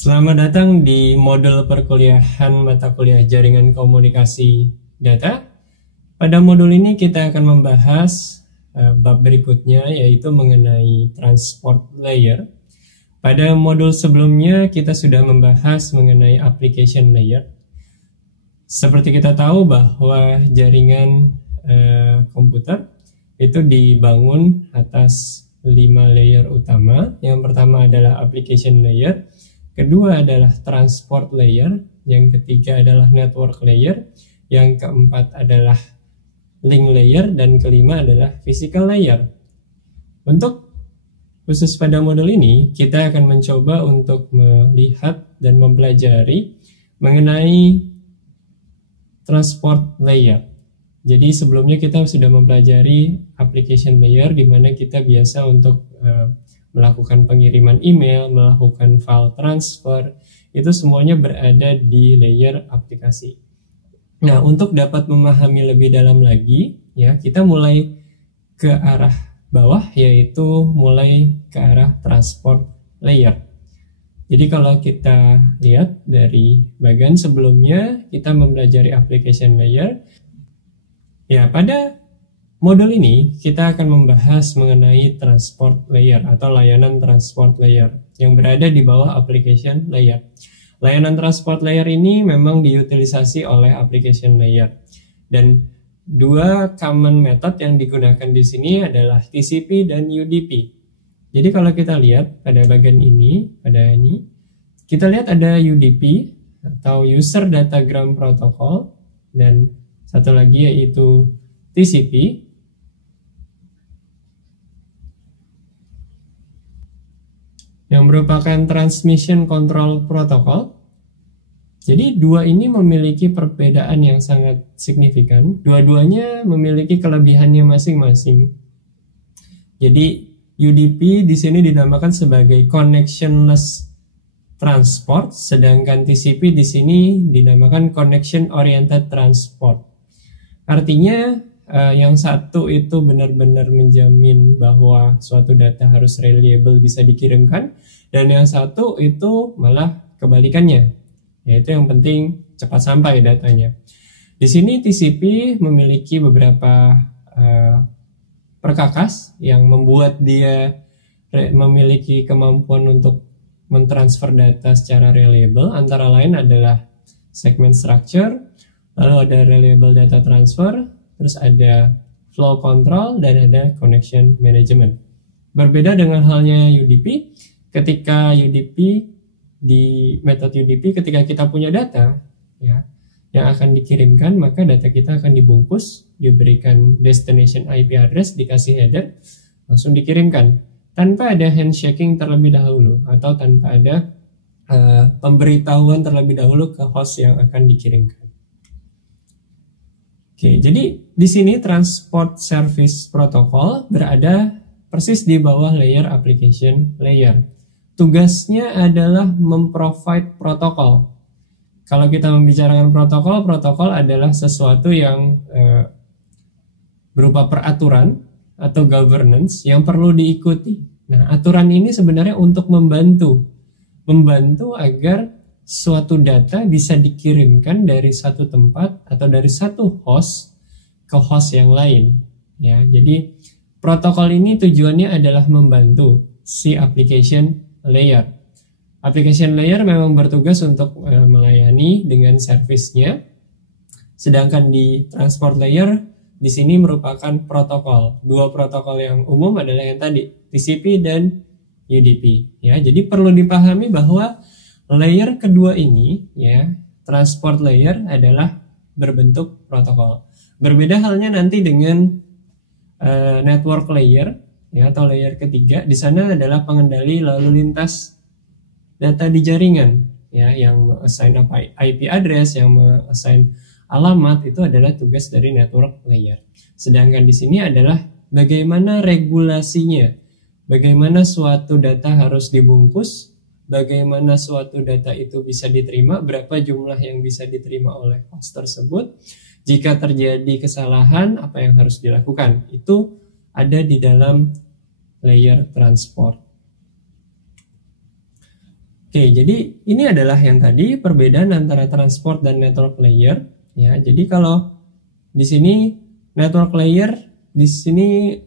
Selamat datang di modul perkuliahan mata kuliah Jaringan Komunikasi Data. Pada modul ini kita akan membahas bab berikutnya, yaitu mengenai transport layer. Pada modul sebelumnya kita sudah membahas mengenai application layer. Seperti kita tahu bahwa jaringan komputer itu dibangun atas 5 layer utama. Yang pertama adalah application layer, kedua adalah transport layer, yang ketiga adalah network layer, yang keempat adalah link layer, dan kelima adalah physical layer. Untuk khusus pada modul ini, kita akan mencoba untuk melihat dan mempelajari mengenai transport layer. Jadi sebelumnya kita sudah mempelajari application layer, di mana kita biasa untuk melakukan pengiriman email, melakukan file transfer, itu semuanya berada di layer aplikasi. Nah, untuk dapat memahami lebih dalam lagi, ya, kita mulai ke arah bawah, yaitu mulai ke arah transport layer. Jadi kalau kita lihat dari bagian sebelumnya, kita mempelajari application layer. Ya, pada modul ini kita akan membahas mengenai transport layer atau layanan transport layer yang berada di bawah application layer. Layanan transport layer ini memang diutilisasi oleh application layer, dan dua common method yang digunakan di sini adalah TCP dan UDP. Jadi kalau kita lihat pada bagian ini, kita lihat ada UDP atau User Datagram Protocol, dan satu lagi yaitu TCP. Yang merupakan Transmission Control Protocol. Jadi dua ini memiliki perbedaan yang sangat signifikan. Dua-duanya memiliki kelebihannya masing-masing. Jadi UDP di sini dinamakan sebagai Connectionless Transport, sedangkan TCP di sini dinamakan Connection Oriented Transport. Artinya yang satu itu benar-benar menjamin bahwa suatu data harus reliable bisa dikirimkan, dan yang satu itu malah kebalikannya, yaitu yang penting cepat sampai datanya. Di sini TCP memiliki beberapa perkakas yang membuat dia memiliki kemampuan untuk mentransfer data secara reliable, antara lain adalah segment structure, lalu ada reliable data transfer, terus ada flow control, dan ada connection management. Berbeda dengan halnya UDP, ketika UDP, di metode UDP, ketika kita punya data ya yang akan dikirimkan, maka data kita akan dibungkus, diberikan destination IP address, dikasih header, langsung dikirimkan tanpa ada handshaking terlebih dahulu, atau tanpa ada pemberitahuan terlebih dahulu ke host yang akan dikirimkan. Oke, jadi di sini Transport Service Protocol berada persis di bawah layer application layer. Tugasnya adalah memprovide protokol. Kalau kita membicarakan protokol, protokol adalah sesuatu yang berupa peraturan atau governance yang perlu diikuti. Nah, aturan ini sebenarnya untuk membantu agar suatu data bisa dikirimkan dari satu tempat atau dari satu host ke host yang lain. Ya, jadi protokol ini tujuannya adalah membantu si application layer. Application layer memang bertugas untuk melayani dengan servisnya, sedangkan di transport layer di sini merupakan protokol. Dua protokol yang umum adalah yang tadi, TCP dan UDP. Ya, jadi perlu dipahami bahwa layer kedua ini, ya, transport layer adalah berbentuk protokol. Berbeda halnya nanti dengan network layer, ya, atau layer ketiga. Di sana adalah pengendali lalu lintas data di jaringan, ya, yang assign IP address, yang assign alamat, itu adalah tugas dari network layer. Sedangkan di sini adalah bagaimana regulasinya, bagaimana suatu data harus dibungkus, bagaimana suatu data itu bisa diterima, berapa jumlah yang bisa diterima oleh host tersebut. Jika terjadi kesalahan, apa yang harus dilakukan? Itu ada di dalam layer transport. Oke, jadi ini adalah yang tadi perbedaan antara transport dan network layer. Ya, jadi kalau di sini network layer di sini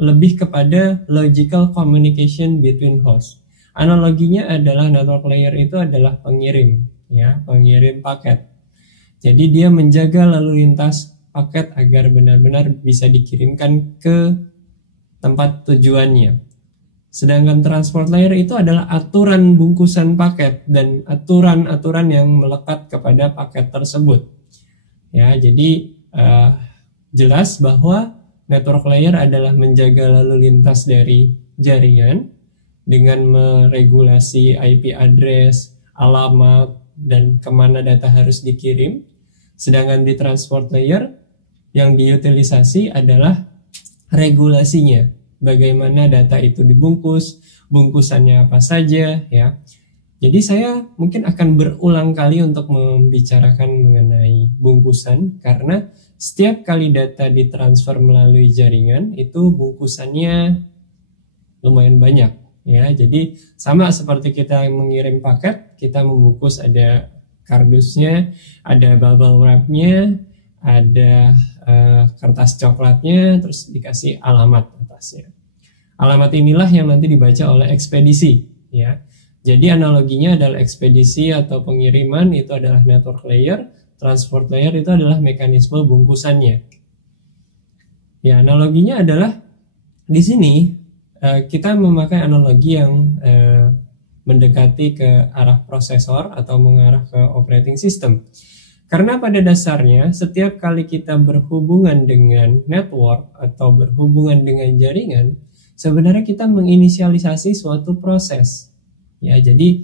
lebih kepada logical communication between host. Analoginya adalah network layer itu adalah pengirim, ya, pengirim paket. Jadi dia menjaga lalu lintas paket agar benar-benar bisa dikirimkan ke tempat tujuannya. Sedangkan transport layer itu adalah aturan bungkusan paket dan aturan-aturan yang melekat kepada paket tersebut. Ya, jadi jelas bahwa network layer adalah menjaga lalu lintas dari jaringan dengan meregulasi IP address, alamat, dan kemana data harus dikirim. Sedangkan di transport layer yang diutilisasi adalah regulasinya. Bagaimana data itu dibungkus, bungkusannya apa saja, ya. Jadi saya mungkin akan berulang kali untuk membicarakan mengenai bungkusan karena setiap kali data ditransfer melalui jaringan itu bungkusannya lumayan banyak, ya. Jadi sama seperti kita mengirim paket, kita membungkus ada kardusnya, ada bubble wrapnya, ada kertas coklatnya, terus dikasih alamat atasnya. Alamat inilah yang nanti dibaca oleh ekspedisi, ya. Jadi analoginya adalah ekspedisi atau pengiriman itu adalah network layer, transport layer itu adalah mekanisme bungkusannya. Ya, analoginya adalah di sini kita memakai analogi yang mendekati ke arah prosesor atau mengarah ke operating system. Karena pada dasarnya setiap kali kita berhubungan dengan network atau berhubungan dengan jaringan, sebenarnya kita menginisialisasi suatu proses. Ya, jadi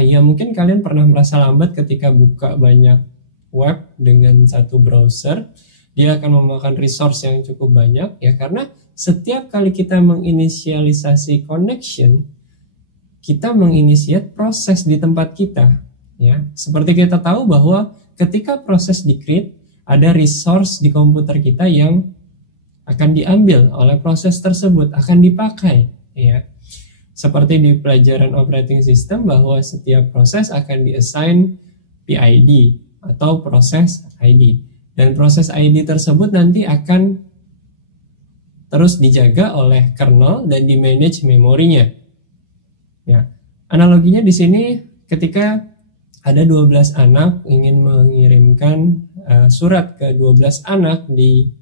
ya mungkin kalian pernah merasa lambat ketika buka banyak web dengan satu browser. Dia akan memakan resource yang cukup banyak, ya, karena setiap kali kita menginisialisasi connection, kita menginisiat proses di tempat kita. Ya, seperti kita tahu bahwa ketika proses di-create, ada resource di komputer kita yang akan diambil oleh proses tersebut, akan dipakai, ya. Seperti di pelajaran operating system bahwa setiap proses akan diassign PID atau proses ID. Dan proses ID tersebut nanti akan terus dijaga oleh kernel dan di-manage memorinya. Ya. Analoginya di sini ketika ada 12 anak ingin mengirimkan surat ke 12 anak di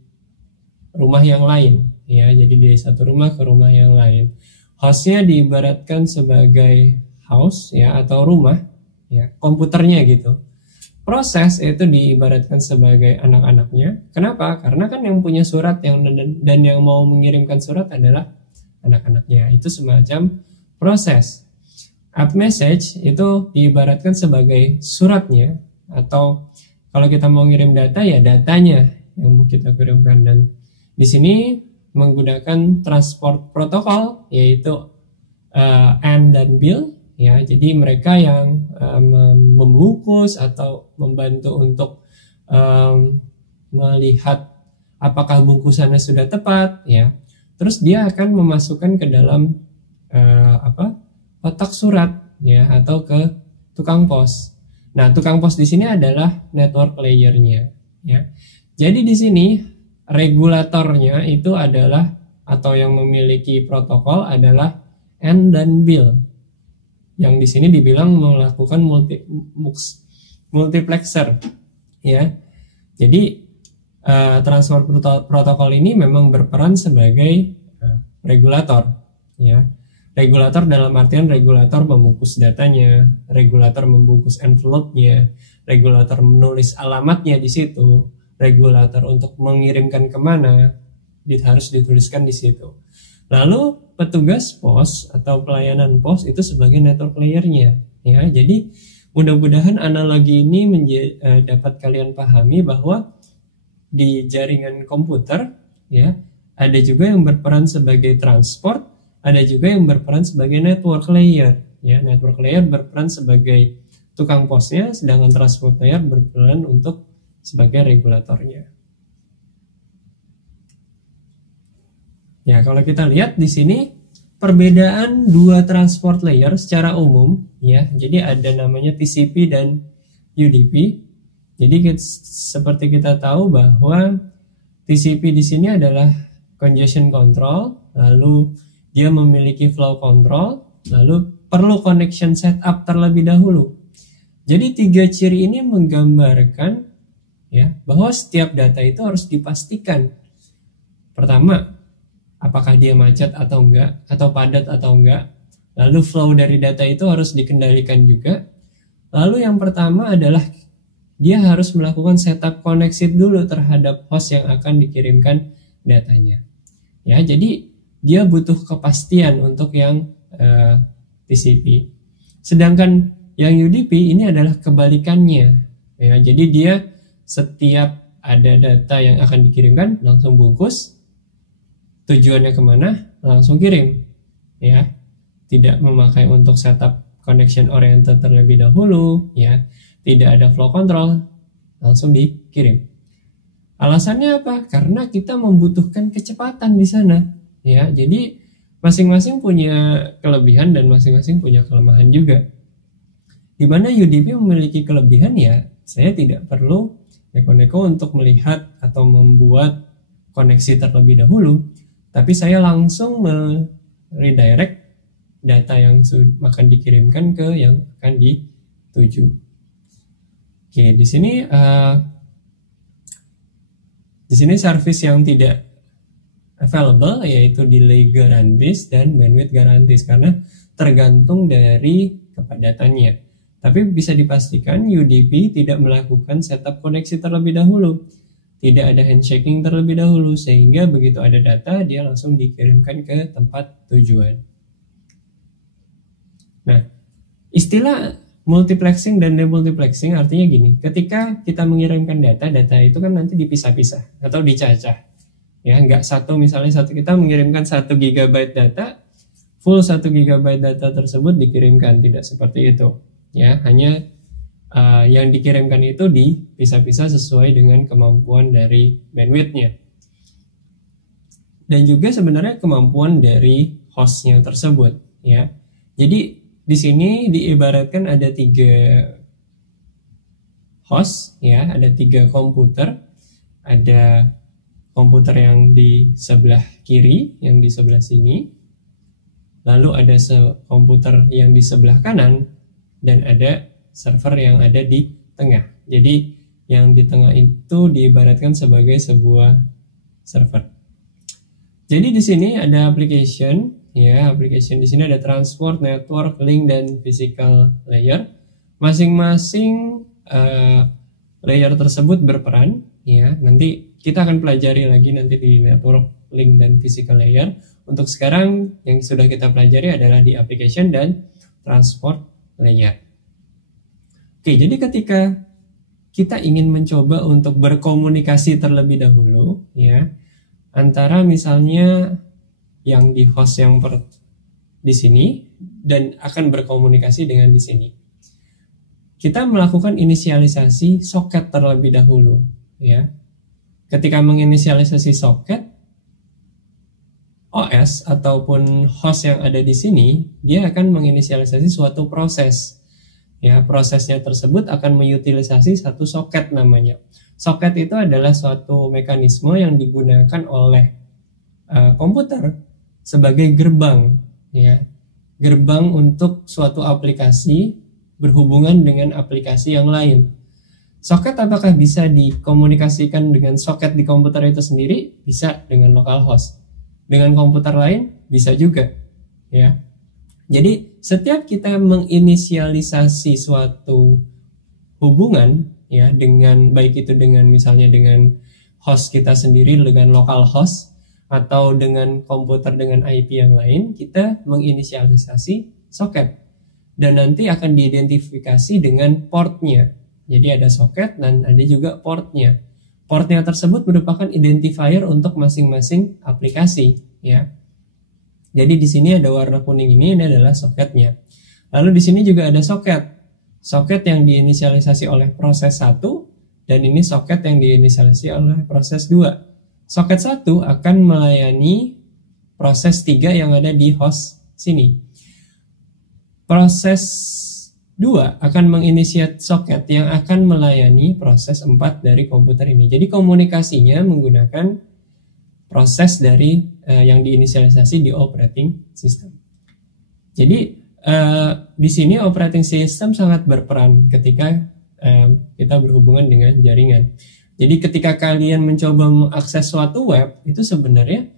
rumah yang lain, ya. Jadi dari satu rumah ke rumah yang lain. Hostnya diibaratkan sebagai house, ya, atau rumah, ya, komputernya gitu. Proses itu diibaratkan sebagai anak-anaknya. Kenapa? Karena kan yang punya surat dan yang mau mengirimkan surat adalah anak-anaknya. Itu semacam proses. App message itu diibaratkan sebagai suratnya, atau kalau kita mau ngirim data ya datanya yang mau kita kirimkan. Dan di sini menggunakan transport protokol yaitu AND dan BIL, ya. Jadi mereka yang membungkus atau membantu untuk melihat apakah bungkusannya sudah tepat, ya. Terus dia akan memasukkan ke dalam kotak surat, ya, atau ke tukang pos. Nah, tukang pos di sini adalah network layer-nya, ya. Jadi di sini regulatornya itu adalah atau yang memiliki protokol adalah AND dan BIL. Yang di sini dibilang melakukan multiplexer, ya. Jadi transfer protokol ini memang berperan sebagai regulator, ya. Regulator dalam artian regulator membungkus datanya, regulator membungkus envelope-nya, regulator menulis alamatnya di situ, regulator untuk mengirimkan kemana harus dituliskan di situ. Lalu petugas pos atau pelayanan pos itu sebagai network layer-nya, ya. Jadi mudah-mudahan analogi ini dapat kalian pahami bahwa di jaringan komputer, ya, ada juga yang berperan sebagai transport, ada juga yang berperan sebagai network layer, ya. Network layer berperan sebagai tukang posnya, sedangkan transport layer berperan untuk sebagai regulatornya. Ya, kalau kita lihat di sini perbedaan dua transport layer secara umum ya. Jadi ada namanya TCP dan UDP. Jadi seperti kita tahu bahwa TCP di sini adalah congestion control, lalu dia memiliki flow control, lalu perlu connection setup terlebih dahulu. Jadi tiga ciri ini menggambarkan ya bahwa setiap data itu harus dipastikan. Pertama, apakah dia macet atau enggak, atau padat atau enggak. Lalu flow dari data itu harus dikendalikan juga. Lalu yang pertama adalah dia harus melakukan setup koneksi dulu terhadap host yang akan dikirimkan datanya. Ya, jadi dia butuh kepastian untuk yang TCP. Sedangkan yang UDP ini adalah kebalikannya. Ya, jadi dia setiap ada data yang akan dikirimkan langsung bungkus, tujuannya kemana langsung kirim. Ya, tidak memakai untuk setup connection oriented terlebih dahulu. Ya, tidak ada flow control, langsung dikirim. Alasannya apa? Karena kita membutuhkan kecepatan di sana. Ya, jadi masing-masing punya kelebihan dan masing-masing punya kelemahan juga. Di mana UDP memiliki kelebihan ya, saya tidak perlu neko-neko untuk melihat atau membuat koneksi terlebih dahulu, tapi saya langsung redirect data yang akan dikirimkan ke yang akan dituju. Oke, di sini service yang tidak available yaitu delay guarantees dan bandwidth guarantees karena tergantung dari kepadatannya. Tapi bisa dipastikan UDP tidak melakukan setup koneksi terlebih dahulu. Tidak ada handshaking terlebih dahulu sehingga begitu ada data dia langsung dikirimkan ke tempat tujuan. Nah, istilah multiplexing dan demultiplexing artinya gini, ketika kita mengirimkan data itu kan nanti dipisah-pisah atau dicacah. Ya, nggak misalnya kita mengirimkan 1 GB data, full 1 GB data tersebut dikirimkan, tidak seperti itu. Ya, hanya yang dikirimkan itu dipisah-pisah sesuai dengan kemampuan dari bandwidth-nya. Dan juga sebenarnya kemampuan dari hostnya tersebut, ya. Jadi di sini diibaratkan ada 3 host, ya, ada 3 komputer. Ada komputer yang di sebelah kiri, yang di sebelah sini. Lalu ada komputer yang di sebelah kanan dan ada server yang ada di tengah. Jadi yang di tengah itu diibaratkan sebagai sebuah server. Jadi di sini ada application. Ya, application di sini ada transport, network, link, dan physical layer. Masing-masing layer tersebut berperan. Ya, nanti kita akan pelajari lagi nanti di network, link, dan physical layer. Untuk sekarang yang sudah kita pelajari adalah di application dan transport layer. Oke, jadi ketika kita ingin mencoba untuk berkomunikasi terlebih dahulu, ya, antara misalnya yang di host yang di sini dan akan berkomunikasi dengan di sini. Kita melakukan inisialisasi soket terlebih dahulu, ya. Ketika menginisialisasi soket, OS ataupun host yang ada di sini, dia akan menginisialisasi suatu proses. Ya, prosesnya tersebut akan mengutilisasi satu soket namanya. Soket itu adalah suatu mekanisme yang digunakan oleh komputer sebagai gerbang, ya, gerbang untuk suatu aplikasi berhubungan dengan aplikasi yang lain. Soket apakah bisa dikomunikasikan dengan soket di komputer itu sendiri? Bisa dengan localhost. Dengan komputer lain bisa juga, ya. Jadi setiap kita menginisialisasi suatu hubungan, ya, dengan baik itu dengan misalnya dengan host kita sendiri, dengan localhost, atau dengan komputer dengan IP yang lain, kita menginisialisasi soket dan nanti akan diidentifikasi dengan portnya. Jadi ada soket dan ada juga portnya. Portnya tersebut merupakan identifier untuk masing-masing aplikasi, ya. Jadi di sini ada warna kuning ini adalah soketnya. Lalu di sini juga ada soket. Soket yang diinisialisasi oleh proses 1 dan ini soket yang diinisialisasi oleh proses 2. Soket 1 akan melayani proses 3 yang ada di host sini. Proses 2 akan menginisiat soket yang akan melayani proses 4 dari komputer ini. Jadi komunikasinya menggunakan proses dari yang diinisialisasi di operating system. Jadi di sini operating system sangat berperan ketika kita berhubungan dengan jaringan. Jadi ketika kalian mencoba mengakses suatu web, itu sebenarnya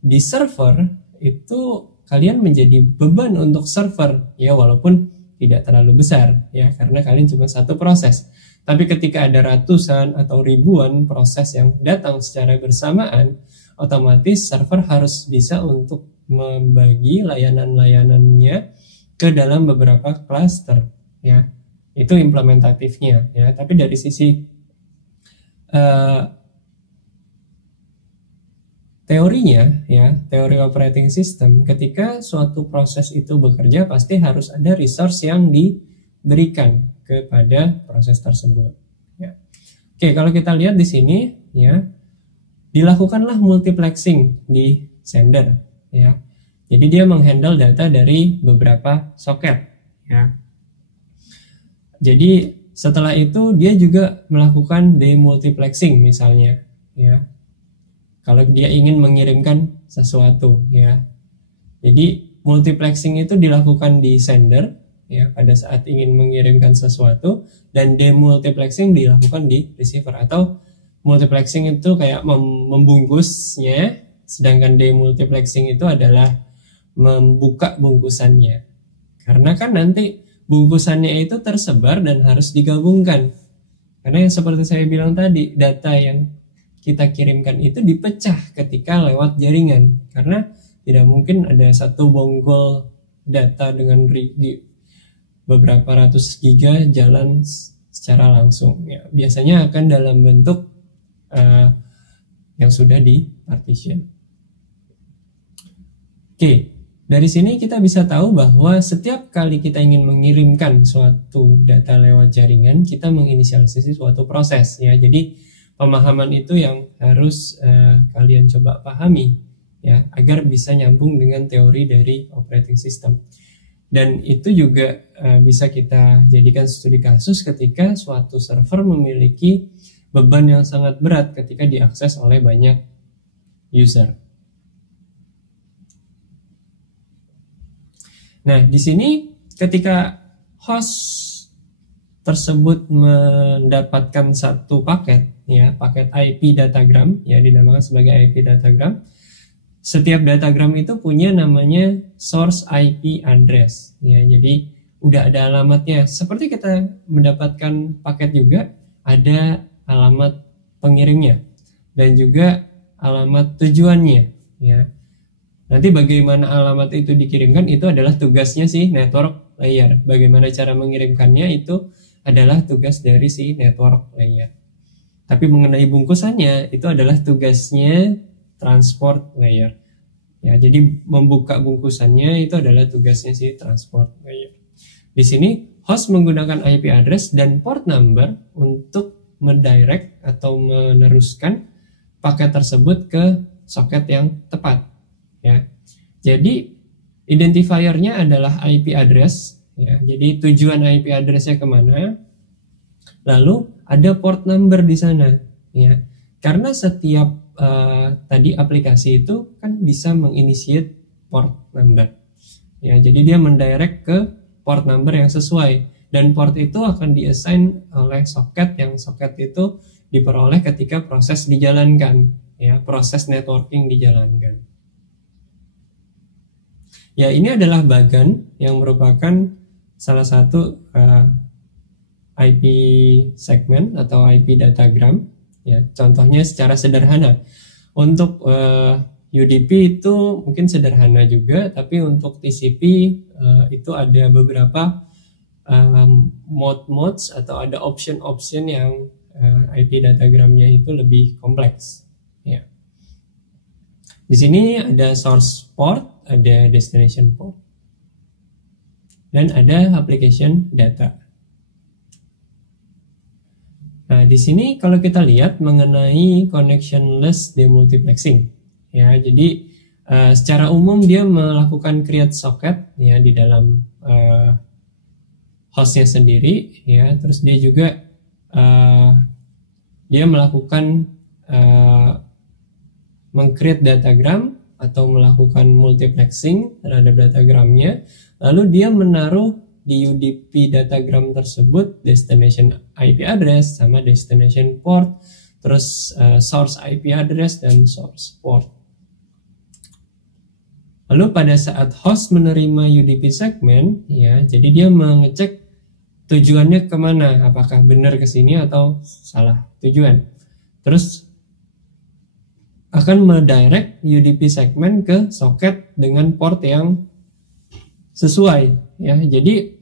di server itu kalian menjadi beban untuk server, ya walaupun tidak terlalu besar, ya karena kalian cuma satu proses. Tapi ketika ada ratusan atau ribuan proses yang datang secara bersamaan, otomatis server harus bisa untuk membagi layanan-layanannya ke dalam beberapa cluster, ya itu implementatifnya, ya. Tapi dari sisi teorinya, ya teori operating system, ketika suatu proses itu bekerja pasti harus ada resource yang diberikan kepada proses tersebut. Ya. Oke, kalau kita lihat di sini, ya dilakukanlah multiplexing di sender, ya. Jadi dia menghandle data dari beberapa soket, ya. Jadi setelah itu dia juga melakukan demultiplexing misalnya, ya. Kalau dia ingin mengirimkan sesuatu, ya. Jadi multiplexing itu dilakukan di sender, ya, pada saat ingin mengirimkan sesuatu, dan demultiplexing dilakukan di receiver. Atau multiplexing itu kayak membungkusnya, sedangkan demultiplexing itu adalah membuka bungkusannya. Karena kan nanti bungkusannya itu tersebar dan harus digabungkan. Karena yang seperti saya bilang tadi, data yang kita kirimkan itu dipecah ketika lewat jaringan, karena tidak mungkin ada satu bonggol data dengan beberapa ratus giga jalan secara langsung, ya. Biasanya akan dalam bentuk yang sudah di partition. Oke, dari sini kita bisa tahu bahwa setiap kali kita ingin mengirimkan suatu data lewat jaringan, kita menginisialisasi suatu proses, ya. Jadi pemahaman itu yang harus kalian coba pahami, ya, agar bisa nyambung dengan teori dari operating system. Dan itu juga bisa kita jadikan studi kasus ketika suatu server memiliki beban yang sangat berat ketika diakses oleh banyak user. Nah, di sini ketika host tersebut mendapatkan satu paket, ya, paket IP datagram, ya dinamakan sebagai IP datagram. Setiap datagram itu punya namanya source IP address, ya. Jadi udah ada alamatnya. Seperti kita mendapatkan paket juga ada alamat pengirimnya dan juga alamat tujuannya, ya. Nanti bagaimana alamat itu dikirimkan itu adalah tugasnya si network layer. Bagaimana cara mengirimkannya itu adalah tugas dari si network layer. Tapi mengenai bungkusannya itu adalah tugasnya transport layer. Ya, jadi membuka bungkusannya itu adalah tugasnya si transport layer. Di sini host menggunakan IP address dan port number untuk mendirect atau meneruskan paket tersebut ke soket yang tepat, ya. Jadi identifiernya adalah IP address, ya. Jadi tujuan IP addressnya kemana, lalu ada port number di sana, ya. Karena setiap tadi aplikasi itu kan bisa menginitiate port number, ya. Jadi dia mendirect ke port number yang sesuai, dan port itu akan diassign oleh soket, yang soket itu diperoleh ketika proses dijalankan, ya, proses networking dijalankan. Ya, ini adalah bagan yang merupakan salah satu IP segment atau IP datagram, ya. Contohnya secara sederhana. Untuk UDP itu mungkin sederhana juga, tapi untuk TCP itu ada beberapa modes atau ada option yang IP datagramnya itu lebih kompleks, ya. Di sini ada source port, ada destination port, dan ada application data. Nah, di sini kalau kita lihat mengenai connectionless demultiplexing, ya, jadi Secara umum dia melakukan create socket ya di dalam hostnya sendiri ya. Terus dia juga dia melakukan meng-create datagram atau melakukan multiplexing terhadap datagramnya. Lalu dia menaruh di UDP datagram tersebut destination IP address sama destination port, terus source IP address dan source port. Lalu pada saat host menerima UDP segmen, ya, jadi dia mengecek tujuannya kemana, apakah benar ke sini atau salah tujuan. Terus akan mendirect UDP segmen ke soket dengan port yang sesuai, ya. Jadi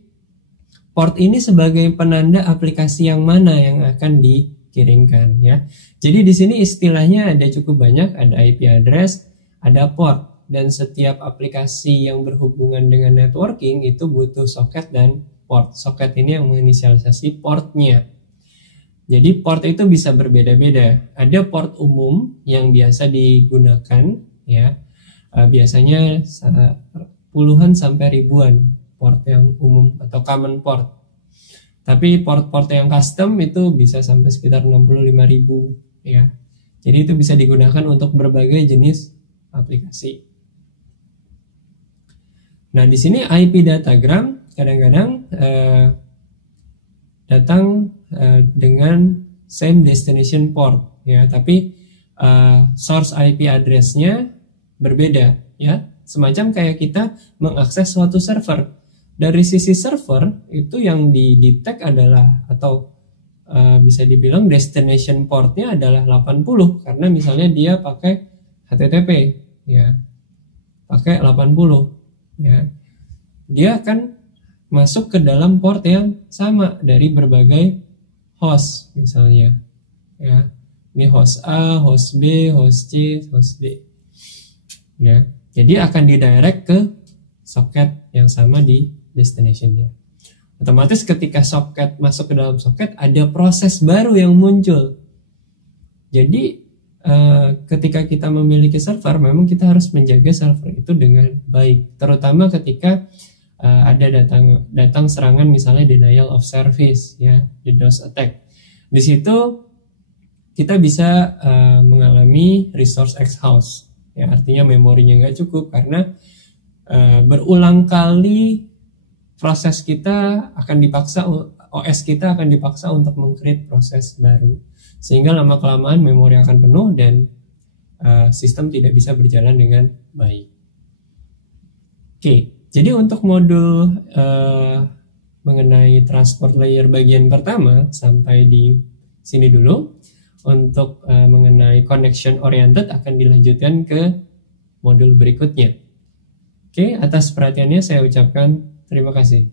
port ini sebagai penanda aplikasi yang mana yang akan dikirimkan, ya. Jadi di sini istilahnya ada cukup banyak, ada IP address, ada port. Dan setiap aplikasi yang berhubungan dengan networking itu butuh soket dan port. Soket ini yang menginisialisasi portnya. Jadi port itu bisa berbeda-beda. Ada port umum yang biasa digunakan, ya. Biasanya puluhan sampai ribuan port yang umum atau common port. Tapi port-port yang custom itu bisa sampai sekitar 65.000, ya. Jadi itu bisa digunakan untuk berbagai jenis aplikasi. Nah, di sini IP datagram kadang-kadang datang dengan same destination port, ya, tapi source IP address-nya berbeda, ya. Semacam kayak kita mengakses suatu server. Dari sisi server itu yang di-detect adalah atau bisa dibilang destination port-nya adalah 80 karena misalnya dia pakai HTTP, ya. Pakai 80. Ya, dia akan masuk ke dalam port yang sama dari berbagai host misalnya, ya. Ini host A, host B, host C, host D, ya. Jadi akan didirect ke soket yang sama di destinationnya. Otomatis ketika soket masuk ke dalam soket ada proses baru yang muncul. Jadi ketika kita memiliki server, memang kita harus menjaga server itu dengan baik, terutama ketika ada datang serangan misalnya denial of service, ya, DDoS attack. Di situ kita bisa mengalami resource exhaust, ya, artinya memorinya nggak cukup karena berulang kali proses kita akan dipaksa, OS kita akan dipaksa untuk meng-create proses baru. Sehingga lama-kelamaan memori akan penuh dan sistem tidak bisa berjalan dengan baik. Oke, jadi untuk modul mengenai transport layer bagian pertama sampai di sini dulu. Untuk mengenai connection oriented akan dilanjutkan ke modul berikutnya. Oke, atas perhatiannya saya ucapkan terima kasih.